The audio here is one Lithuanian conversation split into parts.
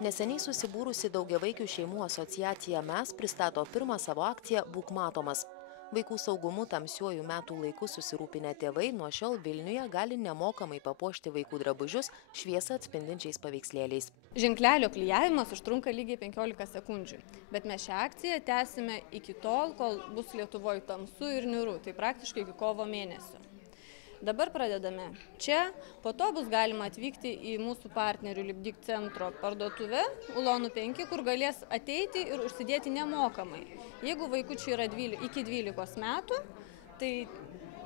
Neseniai susibūrusi daugiavaikių šeimų asociacija Mes pristato pirmą savo akciją Būk matomas. Vaikų saugumu tamsiuoju metų laiku susirūpinę tėvai nuo šiol Vilniuje gali nemokamai papuošti vaikų drabužius šviesą atspindinčiais paveikslėliais. Ženklelio klijavimas užtrunka lygiai 15 sekundžių, bet mes šią akciją tęsime iki tol, kol bus Lietuvoje tamsu ir niūru, tai praktiškai iki kovo mėnesio. Dabar pradedame čia, po to bus galima atvykti į mūsų partnerių Lipdyk centro parduotuvę Ulonų 5, kur galės ateiti ir užsidėti nemokamai. Jeigu vaikučiai yra iki 12 metų, tai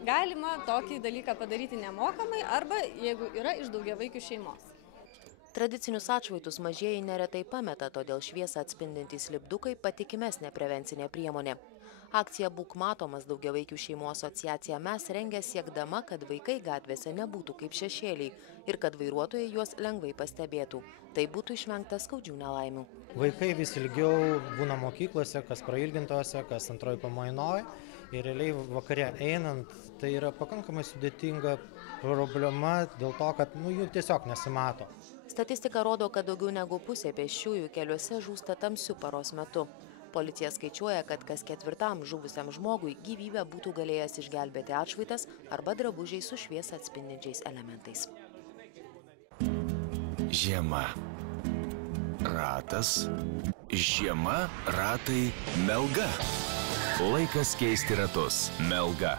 galima tokį dalyką padaryti nemokamai arba jeigu yra iš daugiavaikių šeimos. Tradicinius atšvaitus mažieji neretai pameta, todėl šviesą atspindintys lipdukai patikimesnė prevencinė priemonė. Akcija Būk matomas daugiavaikių šeimų asociacija Mes rengia siekdama, kad vaikai gatvėse nebūtų kaip šešėliai ir kad vairuotojai juos lengvai pastebėtų. Tai būtų išvengta skaudžių nelaimių. Vaikai vis ilgiau būna mokyklose, kas prailgintose, kas antroji pamainoj. Ir realiai vakare einant, tai yra pakankamai sudėtinga problema dėl to, kad jų tiesiog nesimato. Statistika rodo, kad daugiau negu pusė pėsčiųjų keliuose žūsta tamsiu paros metu. Policija skaičiuoja, kad kas ketvirtam žuvusiam žmogui gyvybę būtų galėjęs išgelbėti atšvaitas arba drabužiai su šviesą atspindinčiais elementais. Žiema. Ratas. Žiema, ratai, Melga. Laikas keisti ratus. Melga.